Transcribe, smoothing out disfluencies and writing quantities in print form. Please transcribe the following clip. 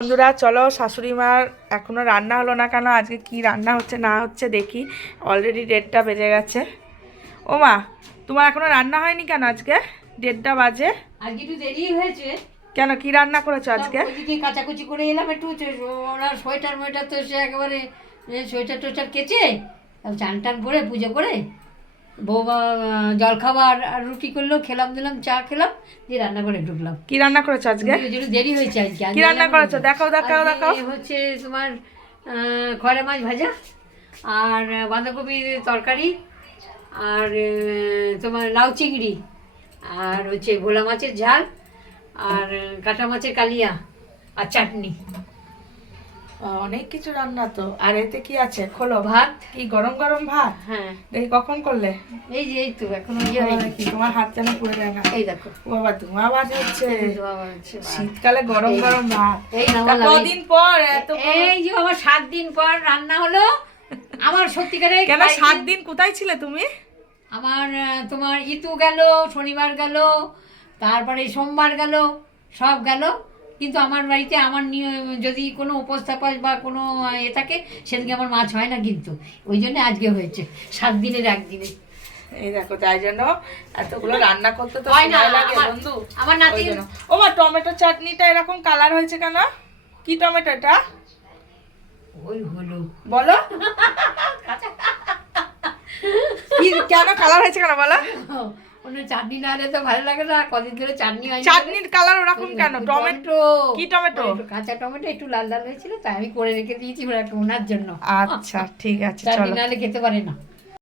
বন্ধুরা চলো, শাশুড়ি মার এখনো রান্না হলো না কেন, আজকে কি রান্না হচ্ছে না হচ্ছে দেখি। অলরেডি 1:30 বেজে গেছে। ও মা, তোমার এখনো রান্না হয়নি কেন? আজকে 1:30 বাজে। আজকে একটু দেরি হয়েছে। কেন, কি রান্না করেছো আজকে? ওইদিকে কাচাকুচি করে এলাম একটু। ওনার সোয়েটার মোয়েটার তো সে একেবারে সোয়েটার টোয়েটার কেচে চান টান করে পুজো করে বৌমা জলখাবার আর রুটি করলো, খেলাম দিলাম, চা খেলাম, দিয়ে রান্না করে ঢুকলাম। কি রান্না করেছো আজকে? ওই জন্য দেরি হয়েছে আজকে। কি রান্না করেছো? দেখাও দেখাও দেখাও। হচ্ছে তোমার খয়রা মাছ ভাজা আর বাঁধাকপির তরকারি আর তোমার লাউ চিংড়ি আর হচ্ছে ভোলা মাছের ঝাল আর কাঁটা মাছের কালিয়া আর চাটনি। অনেক কিছু রান্না তো। আর এতে কি আছে? খোলো। ভাত। কি গরম গরম ভাত? হ্যাঁ। দেখি কখন করলে? এই তো এখন কি তোমার হাত যেন পুড়ে যায় না। এই দেখো বাবা, ধোঁয়া বাজ হচ্ছে। শীতকালে শীতকালে গরম গরম ভাত। এই তা কদিন পর এত এই যে আমার 7 দিন পর রান্না হলো। আমার সত্যিকারে কেন 7 দিন কোথায় ছিলে তুমি? আমার তোমার ইতু গেল, শনিবার গেল, তারপরে সোমবার গেল, সব গেল। কিন্তু আমার বাড়িতে আমার যদি কোনো উপস্থাপক বা কোনো এ থাকে, সেদিকে আমার মাছ হয় না। কিন্তু ওই জন্য আজকে হয়েছে 7 দিনের একদিনে। এই দেখো, তাই জন্য এতগুলো রান্না করতে তো হয় না সময় লাগে বন্ধু। আমার নাতি। ও মা, টমেটো চাটনিটা এরকম কালার হয়েছে কেন? কি টমেটো এটা? ওই হলো বলো কি, কেন কালার হয়েছে কেন বলো? অন্য চাটনি না হলে তো ভালো লাগে না। কদিন ধরে চাটনি হয়। চাটনির কালার ওরকম কেন? টমেটো। কি টমেটো? কাঁচা টমেটো একটু লাল লাল হয়েছিল, তাই আমি করে রেখে দিয়েছি ওনার জন্য। আচ্ছা ঠিক আছে, চাটনি চলো। না হলে খেতে পারে না।